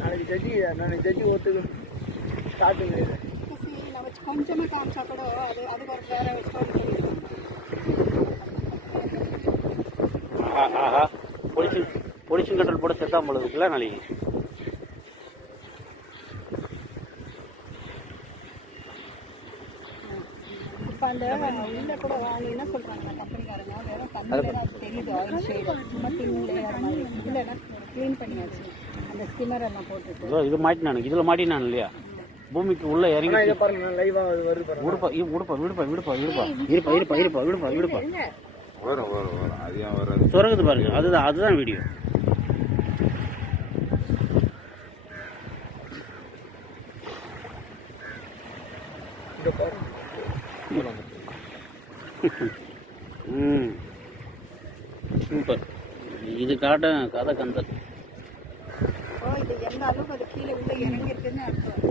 நாளைக்கு ஜட்ஜி ஒத்துக்கு காட்டுங்க. நம்ம கொஞ்சமாக காமிச்சா கூட அதுக்கு ஒரு வேற ஸ்டோரி சொல்லிடுவாங்க. ஆஹா பொலிஷன் கண்ட்ரோல் போட செத்தா போல இருக்குல்ல நாளைக்கு. இப்போ அந்த உள்ள கூட அவங்க என்ன சொல்றாங்க கம்பெனிக்காரங்க, வெறும் தண்ணியில தான் தெரியுது ஆயில் ஷேடு, சும்மா தின் லேயர் மாதிரி இல்லைன்னா க்ளீன் பண்ணியாச்சு அந்த ஸ்கிம்மர் எல்லாம் போட்டுட்டு. இது மாட்டினானு இதில் மாட்டினானு இல்லையா, பூமிக்கு உள்ள இறங்கி சொரகுது பாருங்க. அதுதான் வீடியோ. சூப்பர். இது காட்ட கதை கந்தல். இது எந்த அளவுக்கு அது கீழே உள்ள இறங்கி இருக்குன்னு அர்த்தம்.